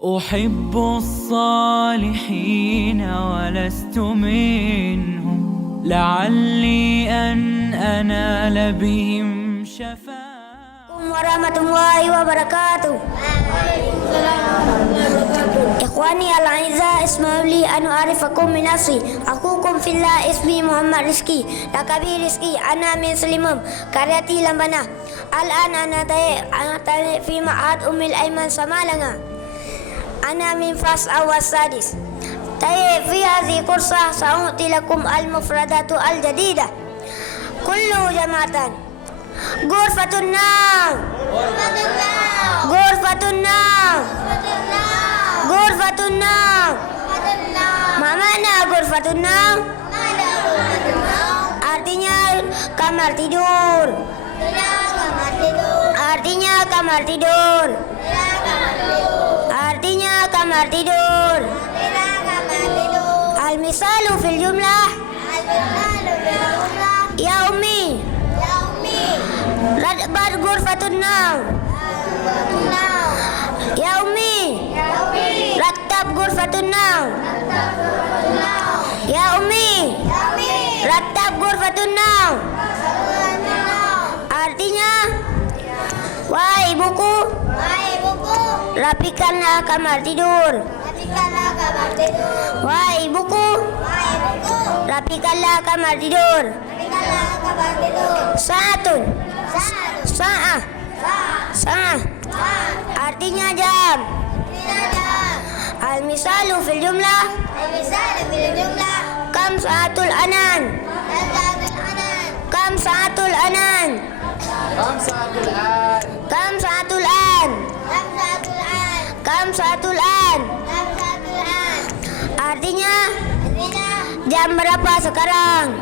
أحب الصالحين ولست منهم لعلي أن أنال بهم شفاعة. Warahmatullahi wabarakatuh. Ikhwani al-aizza, isma'u li an u'arifakum min nafsi. Akukum fillah, ismi Muhammad Rizki. Lakabi Rizki, ana min Sulimum, karyati lambana. Al-an ana ta'i fi ma'ad umil ayman samalanga. Ana min fas awas sadis. Ta'i fi hadhi kursah sa'u'ti lakum al-mufradatu al-jadidah. Kullu jama'atan. Ghurfatun naum, ghurfatun naum, ghurfatun naum. Ma mana ghurfatun naum? Artinya kamar tidur. Artinya kamar tidur. Artinya kamar tidur. Al-misalu fil jumlah. Ya ummi, radbar ghurfatun naum. Ya ummi, rattab ghurfatun naum. Ya ummi, rattab ghurfatun naum. Artinya, wahai ibuku, rapikanlah kamar tidur. Wahai ibuku, rapikanlah kamar tidur. Sa'atun, sa'ah, sa'ah. Artinya jam. Al-misalu fil jumlah. Kam sa'atul anan. Kam sa'atul anan. Kam sa'atul an. Kam sa'atul an. Artinya jam berapa sekarang?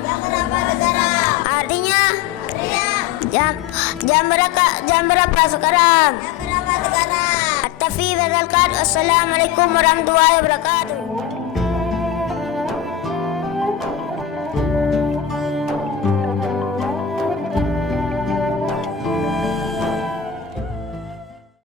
Artinya jam berapa sekarang? At-tafi wa Assalamualaikum warahmatullahi wabarakatuh.